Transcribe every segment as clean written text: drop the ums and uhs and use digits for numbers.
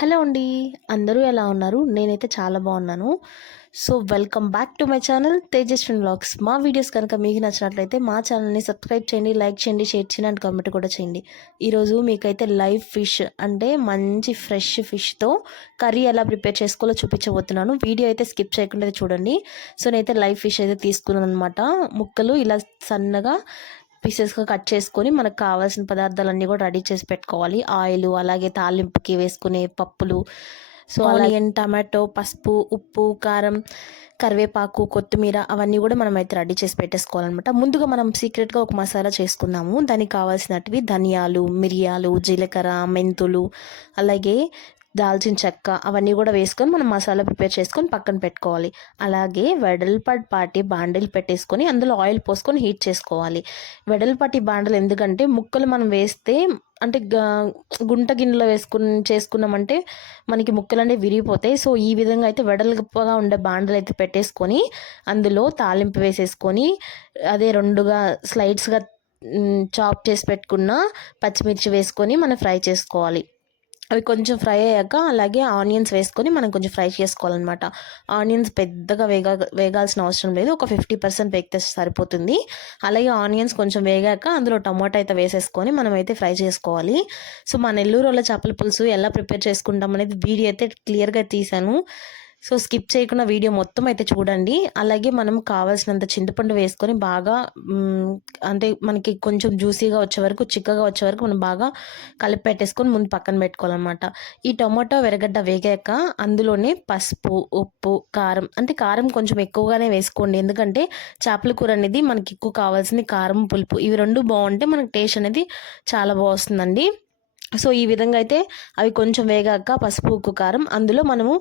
Hello అండి. అందరూ ఎలా ఉన్నారు? నేనైతే చాలా బాగున్నాను. So, welcome back to my channel Tejaswini vlogs. మా వీడియోస్ కనుక మీకు నచ్చినట్లయితే మా ఛానల్ని సబ్స్క్రైబ్ చేయండి, లైక్ చేయండి, షేర్ చేయండి అండ్ కామెంట్ కూడా చేయండి. ఈరోజు మీకైతే లైవ్ ఫిష్ అంటే మంచి ఫ్రెష్ ఫిష్తో కర్రీ ఎలా ప్రిపేర్ చేసుకోవాలో చూపించబోతున్నాను. వీడియో అయితే స్కిప్ చేయకుండా చూడండి. సో, నేనైతే లైవ్ ఫిష్ అయితే తీసుకున్నాను అనమాట. ముక్కలు ఇలా సన్నగా పీసెస్గా కట్ చేసుకొని మనకు కావాల్సిన పదార్థాలన్నీ కూడా రెడీ చేసి పెట్టుకోవాలి. ఆయిల్, అలాగే తాలింపుకి వేసుకునే పప్పులు, సో ఆనియన్, టమాటో, పసుపు, ఉప్పు, కారం, కరివేపాకు, కొత్తిమీర అవన్నీ కూడా మనం అయితే రెడీ చేసి పెట్టేసుకోవాలన్నమాట. ముందుగా మనం సీక్రెట్గా ఒక మసాలా చేసుకుందాము. దానికి కావాల్సినటివి ధనియాలు, మిరియాలు, జీలకర్ర, మెంతులు, అలాగే దాల్చిన చెక్క అవన్నీ కూడా వేసుకొని మనం మసాలా ప్రిపేర్ చేసుకొని పక్కన పెట్టుకోవాలి. అలాగే వెడల్పాటి బాండిల్ పెట్టేసుకొని అందులో ఆయిల్ పోసుకొని హీట్ చేసుకోవాలి. వెడల్పాటి బాండిల్ ఎందుకంటే ముక్కలు మనం వేస్తే అంటే గుంట గిన్నెలో చేసుకున్నామంటే మనకి ముక్కలు అనేవి విరిగిపోతాయి. సో ఈ విధంగా అయితే వెడల్పుగా ఉండే బాండిల్ అయితే పెట్టేసుకొని అందులో తాలింపు వేసేసుకొని అదే రెండుగా స్లైడ్స్గా చాప్ చేసి పెట్టుకున్న పచ్చిమిర్చి వేసుకొని మనం ఫ్రై చేసుకోవాలి. అవి కొంచెం ఫ్రై అయ్యాక అలాగే ఆనియన్స్ వేసుకొని మనం కొంచెం ఫ్రై చేసుకోవాలన్నమాట. ఆనియన్స్ పెద్దగా వేగాల్సిన అవసరం లేదు, ఒక 50% వేగితే సరిపోతుంది. అలాగే ఆనియన్స్ కొంచెం వేగాక అందులో టమాటో అయితే వేసేసుకొని మనం అయితే ఫ్రై చేసుకోవాలి. సో మా నెల్లూరు వాళ్ళ చేపల పులుసు ఎలా ప్రిపేర్ చేసుకుంటాం అనేది వీడియో అయితే క్లియర్గా తీసాను. సో స్కిప్ చేయకుండా వీడియో మొత్తం అయితే చూడండి. అలాగే మనం కావాల్సినంత చింతపండు వేసుకొని బాగా అంటే మనకి కొంచెం జ్యూసీగా వచ్చే వరకు, చిక్కగా వచ్చే వరకు మనం బాగా కలిపి పెట్టేసుకొని ముందు పక్కన పెట్టుకోవాలన్నమాట. ఈ టొమాటో ఎర్రగడ్డ వేగాక అందులోనే పసుపు, ఉప్పు, కారం, అంటే కారం కొంచెం ఎక్కువగానే వేసుకోండి. ఎందుకంటే చేపల కూర అనేది మనకి ఎక్కువ కావాల్సింది కారం, పులుపు ఇవి రెండు బాగుంటే మనకి టేస్ట్ అనేది చాలా బాగుంటుందండి. సో ఈ విధంగా అయితే అవి కొంచెం వేగాక పసుపు, ఉప్పు, కారం అందులో మనము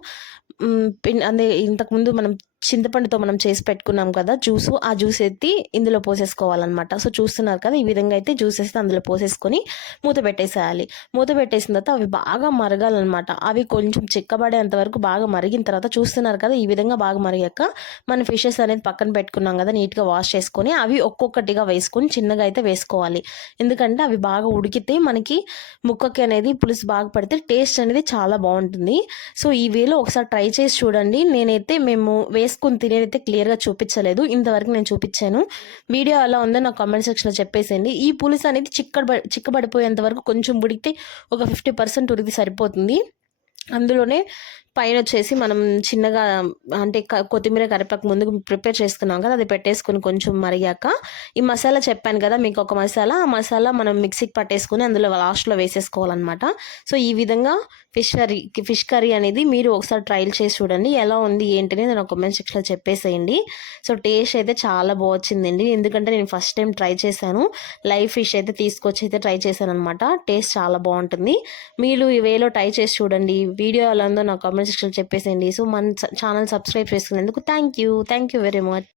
అదే ఇంతకుముందు మనం చింతపండుతో మనం చేసి పెట్టుకున్నాం కదా జ్యూసు, ఆ జ్యూస్ ఎత్తి ఇందులో పోసేసుకోవాలన్నమాట. సో చూస్తున్నారు కదా, ఈ విధంగా అయితే జ్యూస్ వేస్తే అందులో పోసేసుకొని మూత పెట్టేసేయాలి. మూత పెట్టేసిన తర్వాత అవి బాగా మరగాలన్నమాట. అవి కొంచెం చిక్కబడేంత వరకు బాగా మరిగిన తర్వాత చూస్తున్నారు కదా, ఈ విధంగా బాగా మరిగాక మన ఫిషెస్ అనేది పక్కన పెట్టుకున్నాం కదా, నీట్గా వాష్ చేసుకొని అవి ఒక్కొక్కటిగా వేసుకొని చిన్నగా అయితే వేసుకోవాలి. ఎందుకంటే అవి బాగా ఉడికితే మనకి ముక్కకి అనేది పులుసు బాగా పడితే టేస్ట్ అనేది చాలా బాగుంటుంది. సో ఈ వేలో ఒకసారి ట్రై చేసి చూడండి. నేనైతే మేము వేసుకుని తినేదైతే క్లియర్గా చూపించలేదు, ఇంతవరకు నేను చూపించాను. వీడియో ఎలా ఉందో నాకు కామెంట్ సెక్షన్లో చెప్పేసేయండి. ఈ పులుసు అనేది చిక్కబడిపోయేంత వరకు కొంచెం ఉడికితే ఒక 50% ఉడికి సరిపోతుంది. అందులోనే పైన వచ్చేసి మనం చిన్నగా అంటే కొత్తిమీర, కరివేపాకు ముందు ప్రిపేర్ చేసుకున్నాం కదా, అది పెట్టేసుకుని కొంచెం మరిగాక ఈ మసాలా చెప్పాను కదా మీకు ఒక మసాలా, ఆ మసాలా మనం మిక్సీకి పట్టేసుకుని అందులో లాస్ట్లో వేసేసుకోవాలన్నమాట. సో ఈ విధంగా ఫిష్ కర్రీ అనేది మీరు ఒకసారి ట్రైల్ చేసి చూడండి. ఎలా ఉంది ఏంటి అనేది నాకు కామెంట్ సెక్షన్లో చెప్పేసేయండి. సో టేస్ట్ అయితే చాలా బాగుంది, ఎందుకంటే నేను ఫస్ట్ టైం ట్రై చేశాను. లైవ్ ఫిష్ అయితే తీసుకొచ్చి అయితే ట్రై చేశాను అనమాట. టేస్ట్ చాలా బాగుంటుంది. మీరు ఈ వేలో ట్రై చేసి చూడండి. వీడియో ఎలా ఉందో నాకు కామెంట్ సెక్షన్లో చెప్పేసేయండి. సో మన ఛానల్ సబ్స్క్రైబ్ చేసుకునేందుకు థ్యాంక్ యూ వెరీ మచ్.